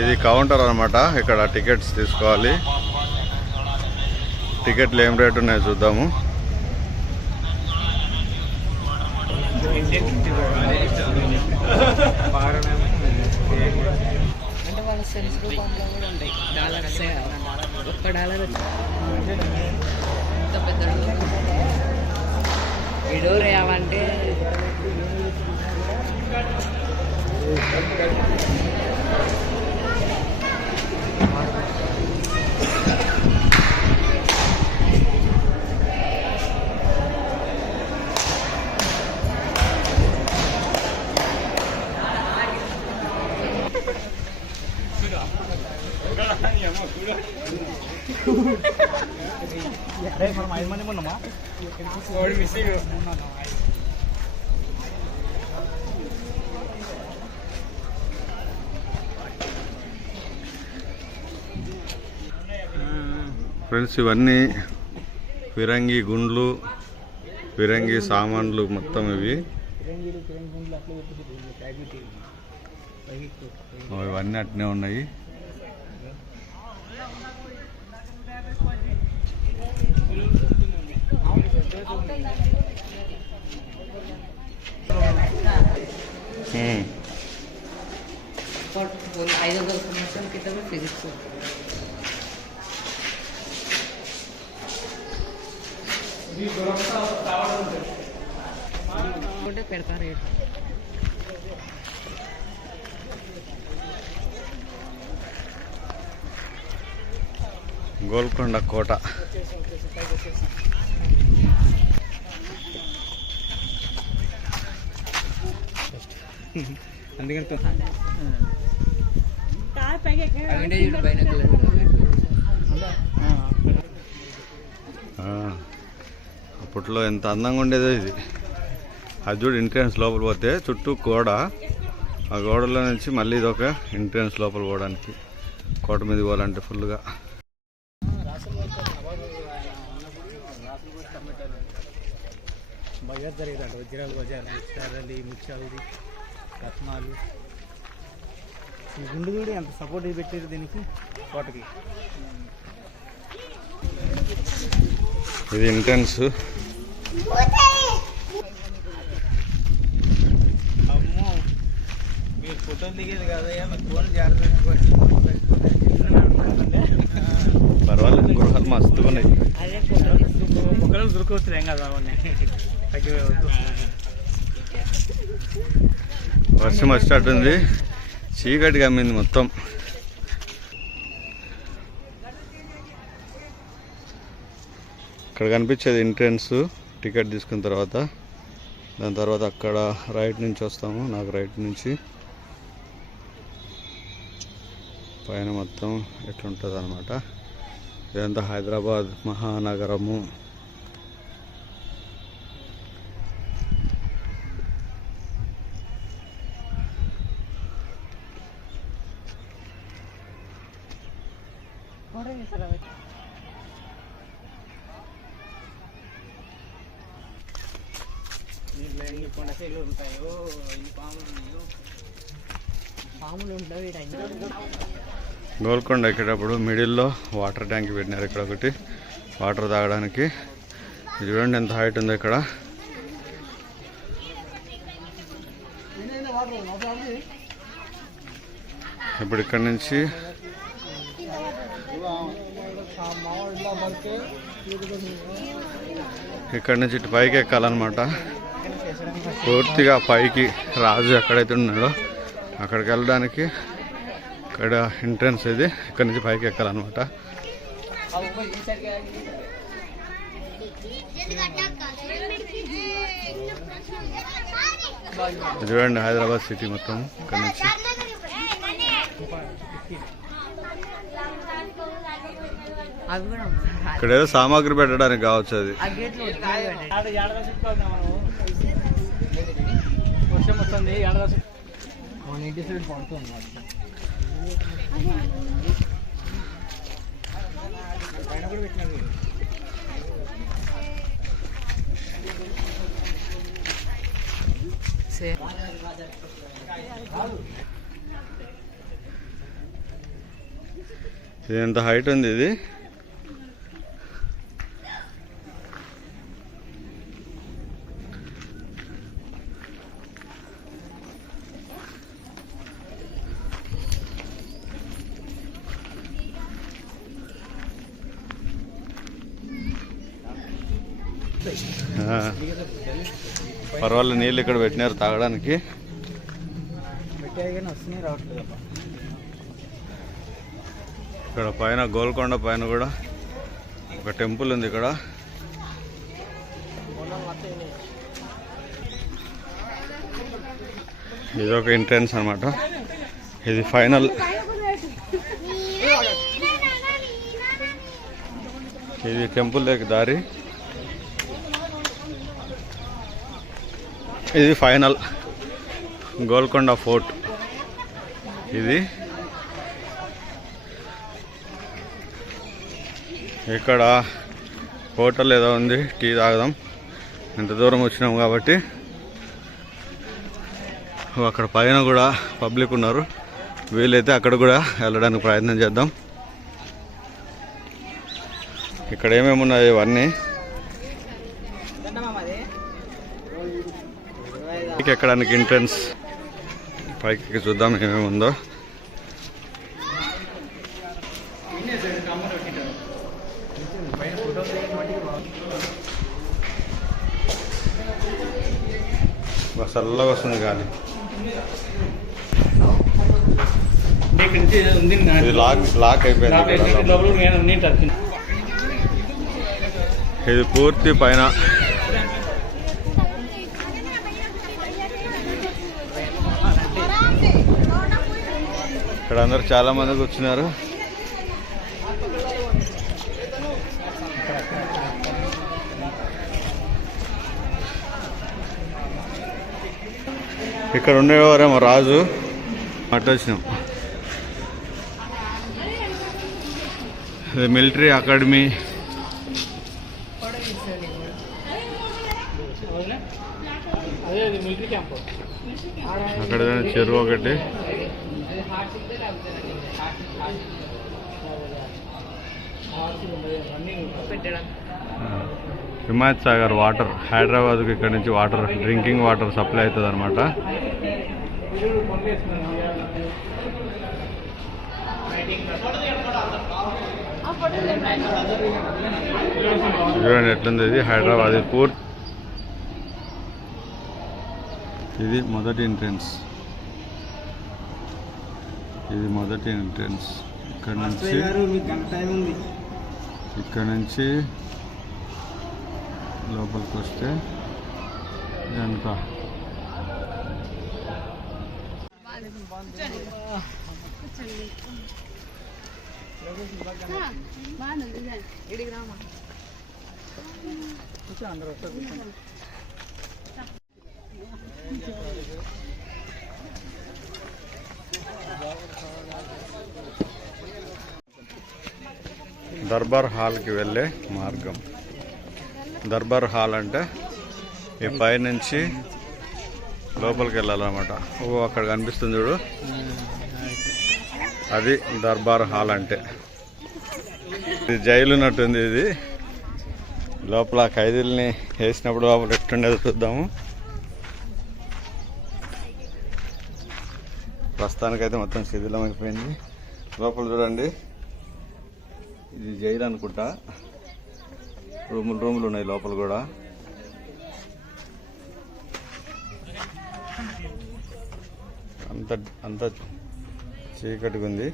ఇది కౌంటర్ అనమాట ఇక్కడ టికెట్స్ తీసుకోవాలి. టికెట్లు ఏం రేట్ ఉన్నాయో చూద్దాము. అంటే ఫ్రెండ్స్ ఇవన్నీ ఫిరంగి గుండ్లు ఫిరంగి సామాన్లు మొత్తం ఇవి. ఇవన్నీ అట్నే ఉన్నాయి. ఐదు వందల సంవత్సరాల క్రితమే ఫిజిక్స్ ఒకటే పెడతారు గోల్కొండ కోట. ఆ, అప్పట్లో ఎంత అందంగా ఉండేదో ఇది. అది చూడు ఎంట్రన్స్ లోపల పోతే చుట్టూ గోడ. ఆ గోడలో నుంచి మళ్ళీ ఇది ఒక ఎంట్రన్స్ లోపల పోవడానికి. కోట మీద పోవాలంటే ఫుల్గా వజ్రాలు ముత్యాలు రత్నాలు. ఈ గుండు కూడా ఎంత సపోర్ట్ పెట్టారు దీనికి కోటకి ఇది ఎంట్రన్స్ అమ్మో మీరు ఫోటోలు దిగేది కాదయ్యా మీకు ఫోన్ జాగ్రత్త పర్వాలేదు గృహాలు మస్తుగా ఉన్నాయి. అదే ఫోటో ఒకళ్ళు దొరకవచ్చు ఏం కాదు తగ్గిపోవద్దు వర్షం వచ్చేటట్టుంది చీకటి కమ్మింది మొత్తం. ఇక్కడ కనిపించేది ఎంట్రన్స్ టికెట్ తీసుకున్న తర్వాత. దాని తర్వాత అక్కడ రైట్ నుంచి వస్తాము నాకు రైట్ నుంచి. పైన మొత్తం ఎట్లుంటుంది అనమాట ఇదంతా హైదరాబాద్ మహానగరము. గోల్కొండ ఎక్కేటప్పుడు మిడిల్లో వాటర్ ట్యాంక్ పెట్టినారు ఇక్కడ ఒకటి. వాటర్ తాగడానికి. ఇది చూడండి ఎంత హైట్ ఉంది ఇక్కడ. ఇప్పుడు ఇక్కడ నుంచి ఇక్కడ నుంచి ఇటు పైకి ఎక్కాలన్నమాట. పూర్తిగా పైకి రాజు ఎక్కడైతే ఉన్నాడో అక్కడికి వెళ్ళడానికి ఇక్కడ ఎంట్రన్స్ ఇది. ఇక్కడ నుంచి పైకి ఎక్కాలన్నమాట. చూడండి హైదరాబాద్ సిటీ మొత్తం ఇక్కడ నుంచి. ఇక్కడ ఏదో సామాగ్రి పెట్టడానికి కావచ్చు అది. వర్షం వస్తుంది ఎంత హైట్ ఉంది ఇది? పర్వాలేదు నీళ్ళు ఇక్కడ పెట్టినారు తాగడానికి. ఇక్కడ పైన గోల్కొండ పైన కూడా ఒక టెంపుల్ ఉంది ఇక్కడ. ఇది ఒక ఎంట్రన్స్ అనమాట ఇది ఫైనల్. ఇది టెంపుల్ దగ్గర దారి. ఇది ఫైనల్. గోల్కొండ ఫోర్ట్. ఇది. ఇక్కడ హోటల్ ఏదో ఉంది టీ తాగదాం. ఇంత దూరం వచ్చినాం కాబట్టి. అక్కడ పైన కూడా పబ్లిక్ ఉన్నారు. వీలైతే అక్కడ కూడా వెళ్ళడానికి ప్రయత్నం చేద్దాం. ఇక్కడ ఏమేమి ఉన్నాయి ఇవన్నీ? పైకి ఎక్కడానికి ఎంట్రన్స్ పైకి చూద్దాం ఏమేమి ఉందో చల్లగా వస్తుంది కానీ లాక్ లాక్ అయిపోయింది ఇది పూర్తి పైన. ఇక్కడ అందరు చాలా మంది కూర్చున్నారు. ఇక్కడ ఉండేవారేమో రాజు అట్టొచ్చినాం. వచ్చినాం మిలిటరీ అకాడమీ. అక్కడ చెరువు ఒకటి. హిమాయత్ సాగర్ వాటర్ హైదరాబాద్కి ఇక్కడ నుంచి వాటర్ డ్రింకింగ్ వాటర్ సప్లై అవుతుంది అనమాట చూడండి ఎట్లుంది ఇది హైదరాబాద్ ఇది పూర్తి. ఇది మొదటి ఎంట్రెన్స్. ఇది మొదటి ఎంట్రన్స్. ఇక్కడ నుంచి ఇక్కడ నుంచి లోపలికి వస్తే కూర్చో అందరూ దర్బార్ హాల్కి వెళ్ళే మార్గం. దర్బార్ హాల్ అంటే ఈ పైనుంచి లోపలికి వెళ్ళాలన్నమాట ఓ అక్కడ కనిపిస్తుంది చూడు. అది దర్బార్ హాల్ అంటే. ఇది జైలు ఉన్నట్టుంది ఇది. లోపల ఖైదీల్ని వేసినప్పుడు లోపల ఎట్టుండేది చూద్దాము. ప్రస్తుతానికైతే మొత్తం శిథిలం అయిపోయింది లోపల చూడండి. ఇది జైలు అనుకుంటా. రూములు రూములు ఉన్నాయి లోపల కూడా. అంత అంత చీకటిగా ఉంది.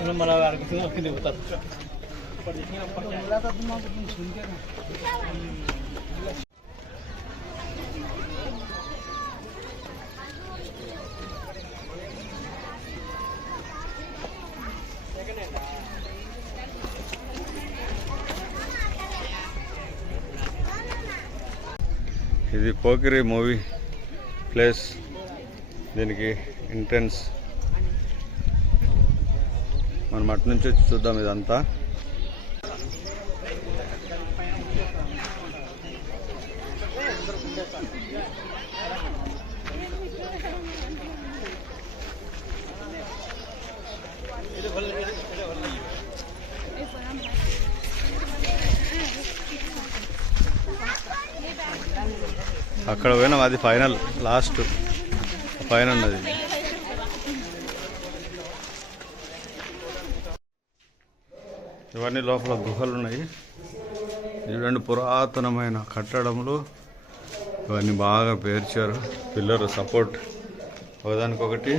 మనం ఇది పోకిరి మూవీ ప్లేస్. దీనికి ఎంట్రన్స్. మనం అటు నుంచి వచ్చి చూద్దాం ఇదంతా. అక్కడ పోయినాం అది ఫైనల్ లాస్ట్ పైన ఉన్నది. ఇవన్నీ లోపల గుహలు ఉన్నాయి రెండు పురాతనమైన కట్టడములు ఇవన్నీ బాగా పేర్చారు. Pillar support. ఒకదానికొకటి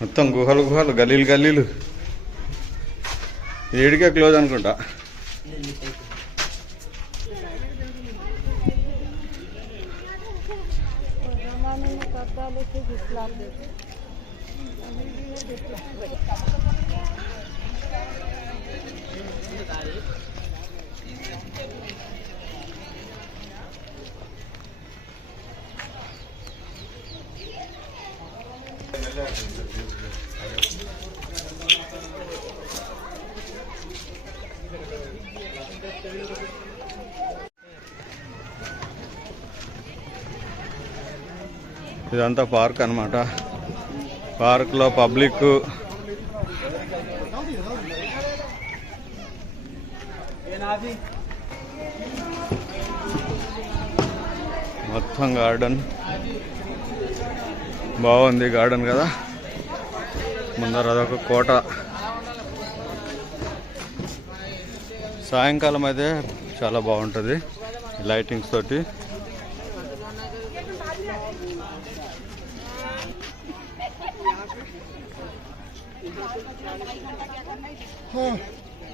మొత్తం గుహలు గుహలు గలీలు గలీలు. ఏడికే క్లోజ్ అనుకుంటా. ఇదంతా పార్క్ అన్నమాట. పార్క్లో పబ్లిక్ మొత్తం గార్డెన్. బాగుంది గార్డెన్ కదా. ముందర అదొక కోట. సాయంకాలం అయితే చాలా బాగుంటుంది లైటింగ్స్ తోటి.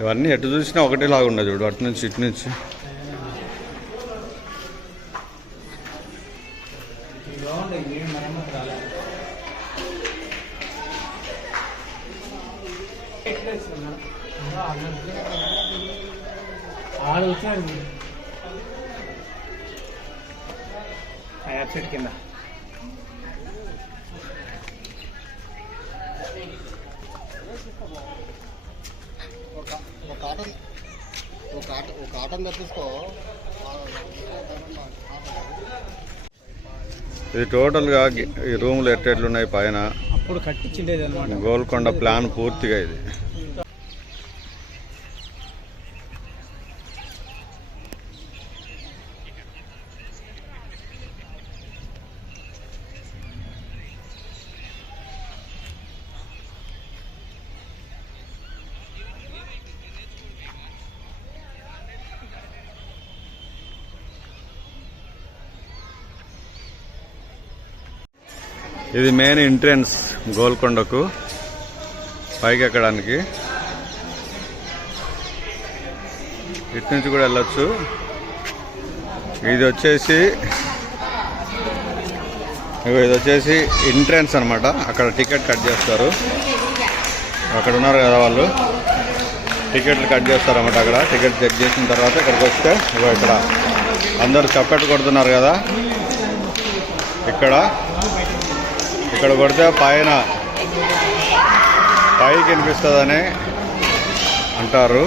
ఇవన్నీ ఎటు చూసినా ఒకటేలాగా ఉండదు చూడు అటు నుంచి ఇటు నుంచి. ఇది టోటల్గా గి- ఈ రూమ్లు ఎట్టెట్లున్నాయి పైన? అప్పుడు కట్టించిండేది అనమాట గోల్కొండ ప్లాన్ పూర్తిగా ఇది. ఇది మెయిన్ ఎంట్రన్స్ గోల్కొండకు పైకి ఎక్కడానికి. ఇటు నుంచి కూడా వెళ్ళొచ్చు. ఇది వచ్చేసి ఇది వచ్చేసి ఎంట్రన్స్ అనమాట అక్కడ టికెట్ కట్ చేస్తారు. అక్కడ ఉన్నారు కదా వాళ్ళు. టికెట్లు కట్ చేస్తారన్నమాట అక్కడ. టికెట్ చెక్ చేసిన తర్వాత ఇక్కడికి వస్తే ఇక్కడ అందరు చప్పెట్టు కొడుతున్నారు కదా. ఇక్కడ ఇక్కడ కొడితే పైన పైకి వినిపిస్తుందని అంటారు.